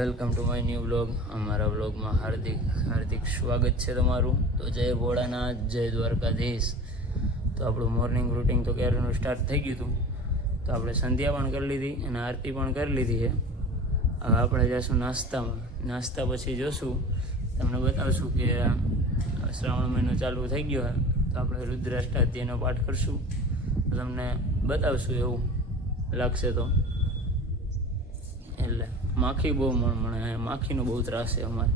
Welcome to my new vlog. અમારા વ્લોગમાં હાર્દિક સ્વાગત છે તમારું. તો જય ભોળાનાથ, જય દ્વારકાધીશ. તો આપણું મોર્નિંગ રૂટિન તો ક્યારેનું સ્ટાર્ટ થઈ ગયું હતું. તો આપણે સંધ્યા પણ કરી લીધી અને આરતી પણ કરી લીધી છે. હવે આપણે જઈશું નાસ્તામાં. નાસ્તા પછી જોશું, તમને બતાવશું કે શ્રાવણ મહિનો ચાલુ થઈ ગયો છે. તો આપણે રુદ્રાષ્ટાધ્યાયનો પાઠ કરશું. તો તમને બતાવશું એવું લાગશે તો. એટલે માખી બહુ મને માખીનો બહુ ત્રાસ છે અમારે.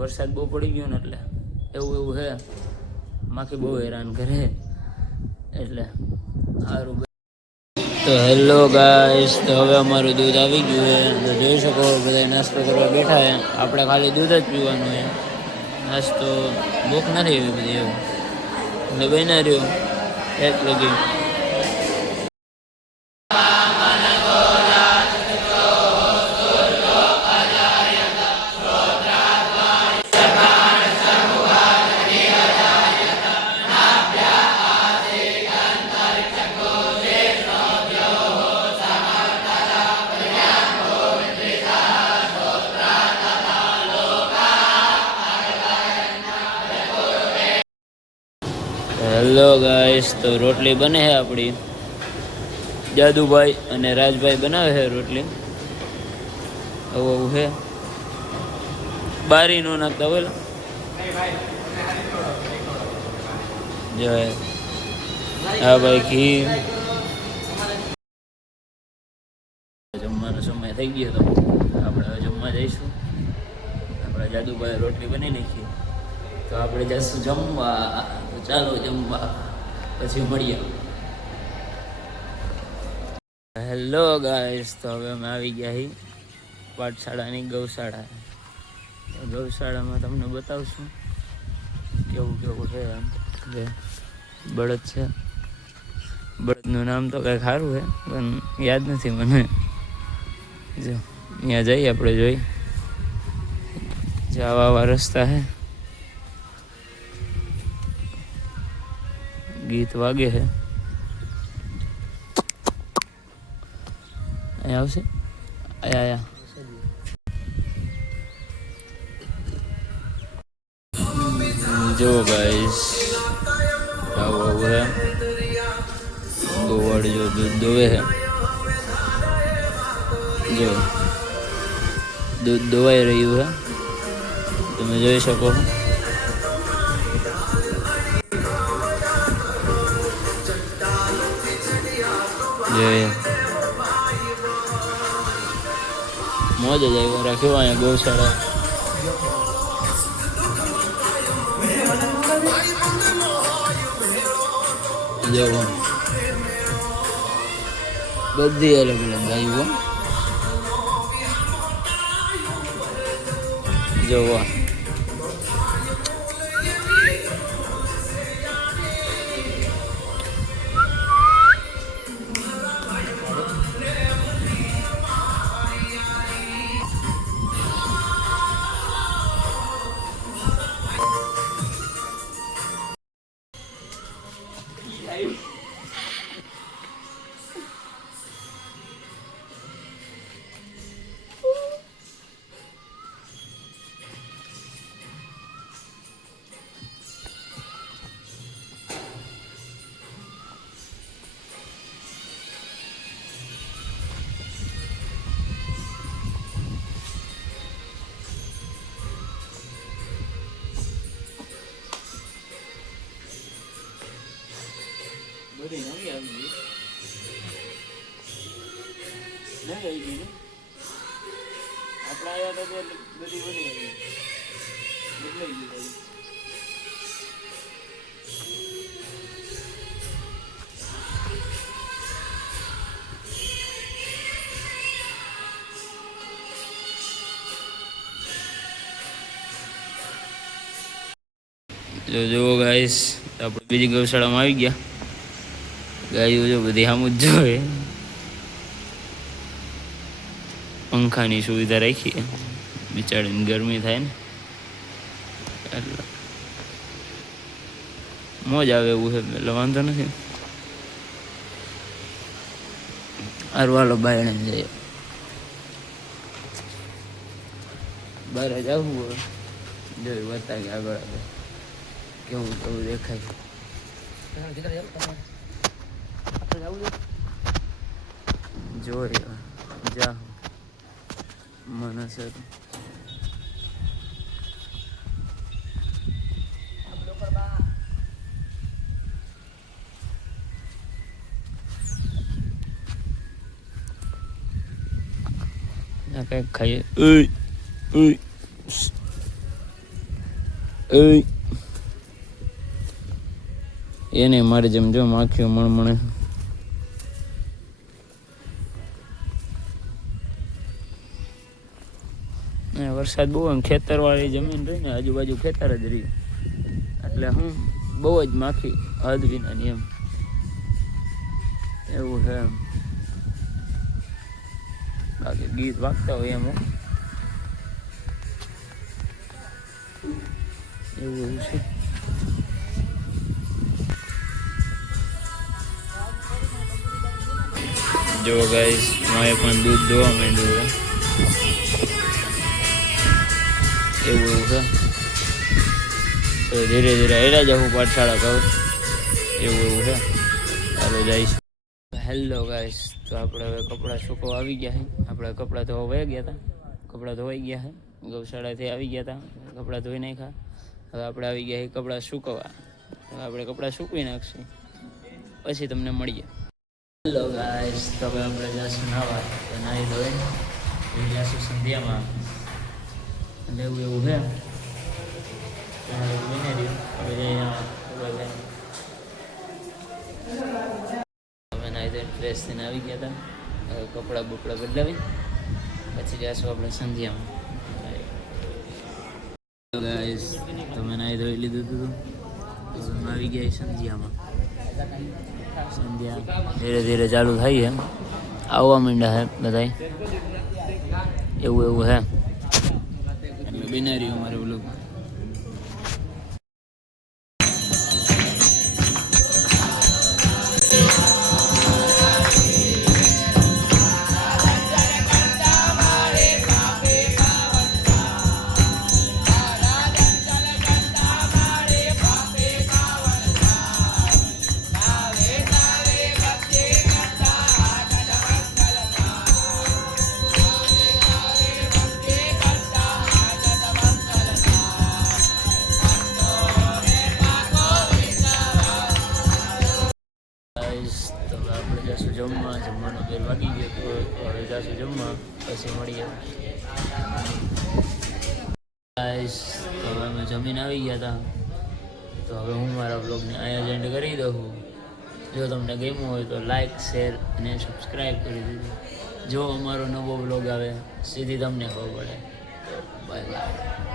વરસાદ બહુ પડી ગયો ને એટલે એવું છે. માખી બહુ હેરાન કરે એટલે સારું. તો હેલો ગાઈસ, તો હવે અમારું દૂધ આવી ગયું છે. તો જોઈ શકો બધા નાસ્તો કરવા બેઠા છે. આપણે ખાલી દૂધ જ પીવાનું છે. નાસ્તો ભૂખ નથી એવી બધી એવું એટલે બન્યા રહ્યો એક લગી. હેલો ગાઈસ, તો રોટલી બને છે આપણી. જાદુભાઈ અને રાજભાઈ બનાવે છે રોટલી. આવું છે. બારી નો નાખતા બોલો. જય હા ભાઈ. ઘી જમવાનો સમય થઈ ગયો તો આપણે હવે જમવા જઈશું. આપણે જાદુભાઈ રોટલી બની નાખી તો આપણે જઈશું જમવા. ચાલો જમવા, પછી મળીએ. હેલો ગાઈસ, તો હવે અમે આવી ગયા છીએ પાઠશાળાની ગૌશાળા. ગૌશાળામાં તમને બતાવશું કેવું છે. એમ જે બળદ છે, બળદનું નામ તો કંઈક સારું છે પણ યાદ નથી મને. જો અહીંયા જઈએ આપણે, જોઈ આવા રસ્તા છે. ગીત વાગે છે. અહીંયા આવશે. આયા જો ગાઈસ, આવું છે. ગોવાળ જો દૂધ દોવે છે. જો દૂધ દોવાઈ રહ્યું છે, તમે જોઈ શકો છો. મોજ જ આવ્યો રાખ્યો અહીંયા ગૌશાળા. જો બધી અલગ અલગ ગાયો જોવા. બધી નવી આવી ગઈ. નહીં આવી ગઈ ને આપણે આવ્યા હતા તો બધી બધી આવી બદલાઈ ગઈ. જો જુઓ ગાઈસ, આપણે બીજી ગૌશાળામાં આવી ગયા. ગાયો જો બધી આમ જ જોવે. પંખાની સુવિધા રાખી, બિચારીને ગરમી થાય ને એટલે મોજ આવે એવું છે. એટલે વાંધો નથી. હારું હાલો બાયણે જઈએ. બહાર જ આવવું હોય જોઈ બતાવી આગળ આગળ કેવું કેવું દેખાય. જોઈ જા મનસર કંઈક ખાઈએ. એને મારે જેમ જો માખીઓ મણમણે. વરસાદ બહુ એમ ખેતરવાળી જમીન રહી ને આજુબાજુ ખેતર જ રહી એટલે હું બહુ જ માખી હદ વિનાની એમ એવું છે એમ. બાકી ગીત વાગતા હોય એમ એવું છે. જો ગાઈસ માએ પણ દૂધ દોવા માંડ્યું એવું છે. તો ધીરે ધીરે એડા જવું પાઠશાળા કહું એવું છે. ચાલો જઈશ. હેલો ગાઈસ, તો આપણે હવે કપડાં સુકવવા આવી ગયા છે. આપણે કપડાં ધોવા વહી ગયા હતા, કપડાં ધોવાઈ ગયા છે. ગૌશાળાથી આવી ગયા હતા, કપડાં ધોઈ નાખ્યા. હવે આપણે આવી ગયા છે કપડાં સૂકવવા. હવે આપણે કપડાં સૂકવી નાખશું પછી તમને મળીએ. હેલો ગાઈસ, તો હવે આપણે જઈશું નાવા. તો નાહી ધોઈ જઈશું સંધ્યામાં અને એવું એવું છે. અમે નાહી ધોઈને ફ્રેશ થઈને આવી ગયા હતા. હવે કપડાં બપડા બદલાવી પછી જઈશું આપણે સંધ્યામાં. ગાઈસ, તમે નાહી ધોઈ લીધું હતું, આવી ગયા સંધ્યામાં. સંધ્યા ધીરે ધીરે ચાલુ થાય એમ આવવા માંડ્યા હે બધા એવું એવું હે એટલે બિનારી અમારે બોલું. જમવાનો બેલ વાગી ગયો તો હવે જાશું જમવા પછી મળીએ. તો હવે અમે જમીન આવી ગયા હતા. તો હવે હું મારા બ્લોગને અહીંયા એન્ડ કરી દઉં. જો તમને ગમ્યું હોય તો લાઈક શેર અને સબસ્ક્રાઈબ કરી દીધું. જો અમારો નવો બ્લોગ આવે સીધી તમને ખબર પડે. Bye bye.